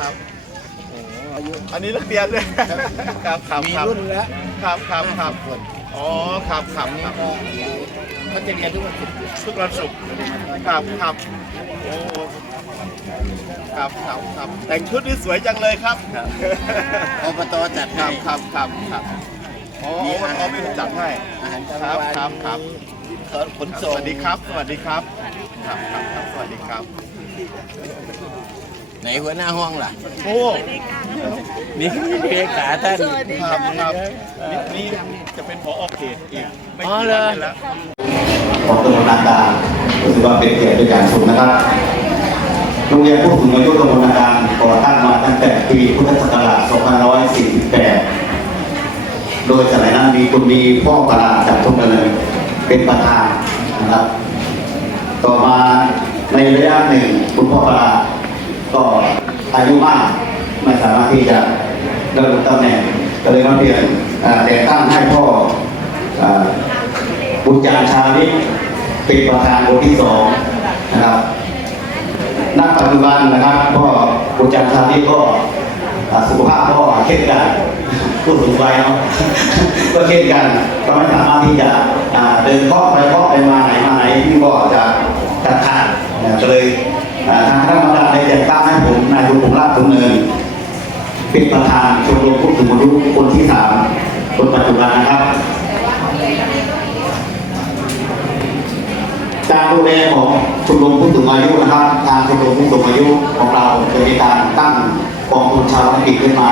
ครับโอ้อันนี้นักเรียนด้วยครับครับมีครับรุ่นแล้วครับครับครับคนอ๋อครับครับครับก็เขาจะเรียนทุกวันศุกร์ทุกวันศุกร์ครับครับโอ้ครับครับครับแต่งชุดนี่สวยจังเลยครับอบตจัดคให้รับครับครับครับอ๋ออบตเป็นจัดให้ อาหารกลางครับวันครับครับ มีขนสส่งวัสดีครับ สวัสดีครับ ครับครับครับสวัสดีครับ ไหนหัวหน้าห้องล่ะ โอ้ นี่เลขาท่าน ครับครับนี่นี่จะเป็นผอเขตอีกไม่อ๋อกี่เหรวัอนนี้แล้ว ของตำบลนาการรู้สึกว่าเป็นเกียรติเป็นอย่างสูงนะครับ โรงเรียนผู้สูงอายุตำบลนาการก่อตั้งมาตั้งแต่ปีพุทธศักราช 2548 โดยสมัยนั้นมีคุณมีพ่อประหลาดจากทุกเนินเป็นประธานนะครับ ต่อมาในระยะหนึ่งคุณพ่อประหลาด ก็อายุมากไม่สามารถที่จะดำรงตำแหน่งก็เลยมาเปลี่ยนแต่งตั้งให้พ่ออบุญจารชาลิเป็นประธานองค์ที่สองนะครับณปัจจุบันนะครับก็บุญจารชาลิก็สุขภาพก็เข้มกันผู้สูงวัยเนาะก็เช่นกันก็ไม่สามารถที่จะเดินเคาะไปเคาะไปมาไหนมาไหนที่ก็จะขัดขัดนะก็เลยทางคณะ แต่งตั้งให้ผมนายบุญราชดำเนินเป็นประธานชมรมผู้สูงอายุคนที่สามคนปัจจุบันนะครับ การดูแลของชมรมผู้สูงอายุนะครับทางชมรมผู้สูงอายุของเราจะมีการตั้งกองทุนชาวธุรกิขึ้นมา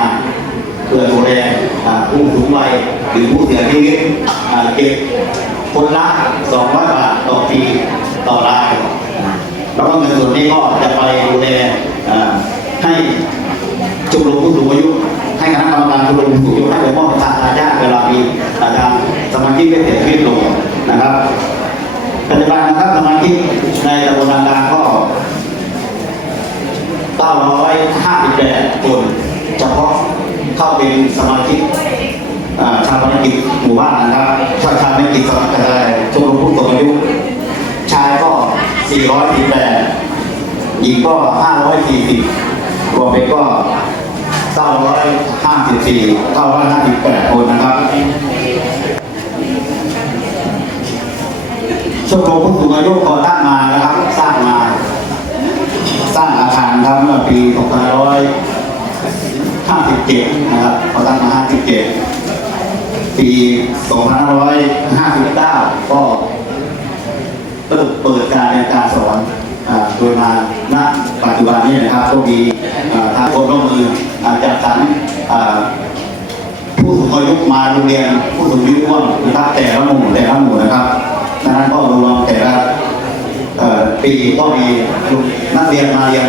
เพื่อดูแลอ่าผู้สูงวัยหรือผู้เสียชีวิตเก็บคนละ200บาทต่อปีต่อราย แล้วก็เงินส่วนนี้ก็จะไปดูแลให้ชมรมผู้สูงอายุให้คณะกรรมการชมรมผู้สูงอายุให้ไปมอบทางอาญาเวลามีอาการสมาชิกได้เสียชีวิตลงนะครับปัจจุบันนะครับสมาชิกในตำบลนาการก็958คนเฉพาะเข้าเป็นสมาชิกชาวบ้านกิจหมู่บ้านนะครับชาวชาวบ้านกิจสมัครใจชมรมผู้สูงอายุ 418หญิงก็ 540รวมเป็นก็954 958คนนะครับชมรมผู้สูงอายุก่อตั้งมานะครับสร้างมา สร้างอาคารครับเมื่อปี2557นะครับก่อตั้งมา57 ปี 2559 ก็เริ่มเปิดการเรียนการ เนี่ยนะครับก็มีทางคนร่วมมือจัดสรรผู้สูงอายุมาโรงเรียนผู้สูงอายุร่วมนะครับแต่ละหมู่แต่ละหมู่นะครับดังนั้นก็รวมแต่ละปีก็มีนักเรียนมาเรียน